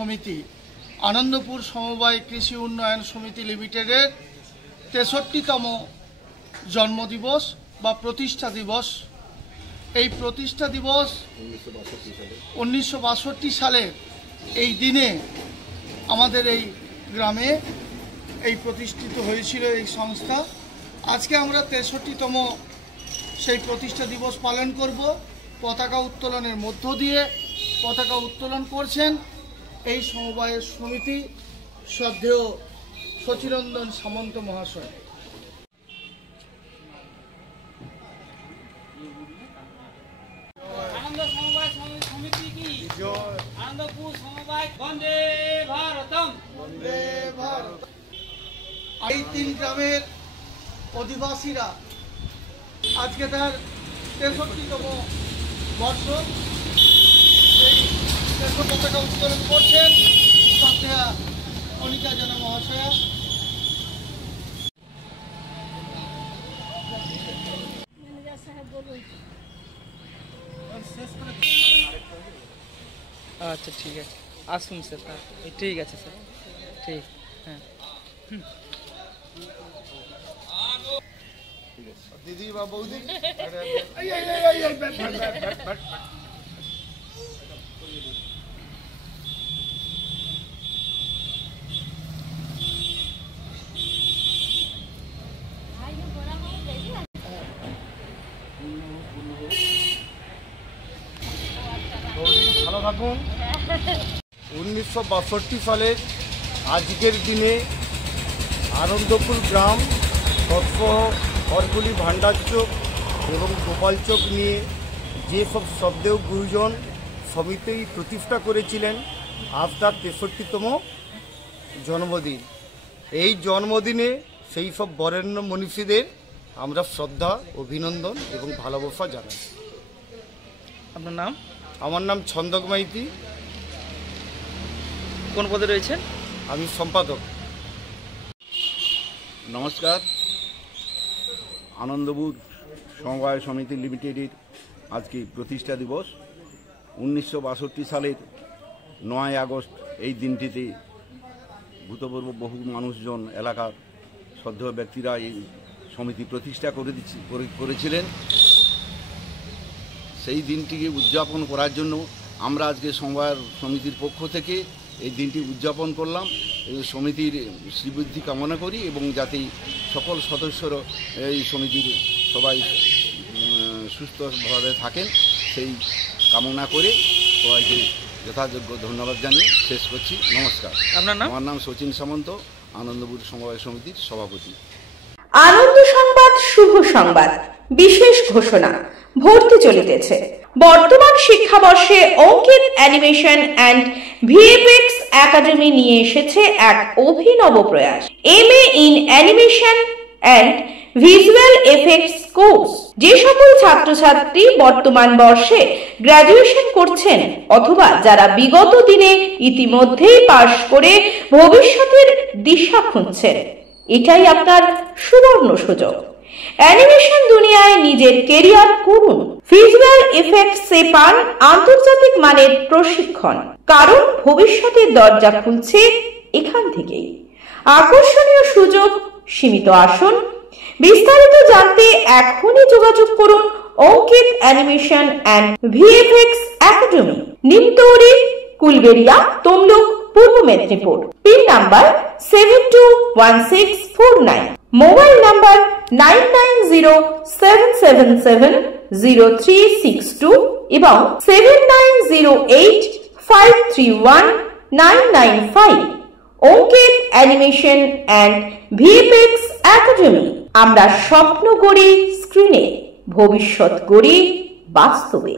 সমিতি আনন্দপুর সমবায় কৃষি উন্নয়ন সমিতি লিমিটেডের ৬৩তম জন্মদিবস বা প্রতিষ্ঠা দিবস। এই প্রতিষ্ঠা দিবস 1962 সালের এই দিনে আমাদের এই গ্রামে এই প্রতিষ্ঠিত হয়েছিল এই সংস্থা। আজকে আমরা ৬৩তম সেই প্রতিষ্ঠা দিবস পালন করব। পতাকা উত্তোলনের মধ্য দিয়ে পতাকা উত্তোলন করছেন এই সমবায় সমিতি শ্রদ্ধেয় শচীরঞ্জন সামন্ত মহাশয়। আনন্দ সমবায় সমিতি কি আনন্দপুর সমবায় বন্দে ভারতম বন্দে ভারত। এই 3 গ্রামের অধিবাসীরা আজকে তার ৬৩তম বর্ষ সেই পতাকা উত্তোলন করছেন শ্রদ্ধেয়া কণিকা জানা মহাশয়া। আচ্ছা ঠিক আছে, আসুন স্যার। ঠিক আছে স্যার, ঠিক। হ্যাঁ দিদি বা বৌদি ভালো থাকুন। 1962 সালের আজকের দিনে আনন্দপুর গ্রাম তৎসহ হরকুলি ভান্ডারচক এবং গোপালচক নিয়ে যেসব শ্রদ্ধেয় গুরুজন সমিতি প্রতিষ্ঠা করেছিলেন, আজ তার ৬৩তম জন্মদিন। এই জন্মদিনে সেই সব বরেণ্য মনীষীদের আমরা শ্রদ্ধা, অভিনন্দন এবং ভালোবাসা জানাই। আপনার নাম? আমার নাম ছন্দক মাইতি। কোন পদে রয়েছেন? আমি সম্পাদক। নমস্কার। আনন্দপুর সমবায় সমিতি লিমিটেডের আজকে প্রতিষ্ঠা দিবস। 1962 সালের 9 আগস্ট এই দিনটিতে ভূতপূর্ব বহু মানুষজন, এলাকার শ্রদ্ধেয় ব্যক্তিরা এই সমিতি প্রতিষ্ঠা করেছিলেন। সেই দিনটিকে উদযাপন করার জন্য আমরা আজকে সমবায় সমিতির পক্ষ থেকে এই দিনটি উদযাপন করলাম। এই সমিতির শ্রীবৃদ্ধি কামনা করি এবং যাতে সকল সদস্যরা এই সমিতির সবাই সুস্থভাবে থাকেন সেই কামনা করে সবাইকে যথাযোগ্য ধন্যবাদ জানিয়ে শেষ করছি। নমস্কার। আপনার নাম? আমার নাম শচীন সামন্ত, আনন্দপুর সমবায় সমিতির সভাপতি। আনন্দ সংবাদ, শুভ সংবাদ, বিশেষ ঘোষণা। ভর্তি চলিতেছে। বর্তমান শিক্ষাবর্ষে Ankit animation and VFX academy নিয়ে এসেছে এক অভিনব প্রয়াস। MA in animation and visual effects course. যে সকল ছাত্রছাত্রী বর্তমান বর্ষে গ্র্যাজুয়েশন করছেন অথবা যারা বিগত দিনে ইতিমধ্যেই পাশ করে ভবিষ্যতের দিশা খুঁজছেন, এটাই আপনার সুবর্ণ সুযোগ। অ্যানিমেশন দুনিয়ায় নিজের কেরিয়ার করুন। ভিজুয়াল এফেক্টসে পান আন্তর্জাতিক মানের প্রশিক্ষণ, কারণ ভবিষ্যতের দরজা খুলছে এখান থেকেই। আকর্ষণীয় সুযোগ, সীমিত আসন। বিস্তারিত জানতে এখনই যোগাযোগ করুন Ankit animation and VFX academy, Nimtouri, Kulberia, Tamluk, Purba Medinipur. Pin number 721649, mobile number 9907770362 এবং 7908531995। Ankit animation and VFX academy. আমরা স্বপ্ন গড়ি স্ক্রিনে, ভবিষ্যৎ গড়ি বাস্তবে।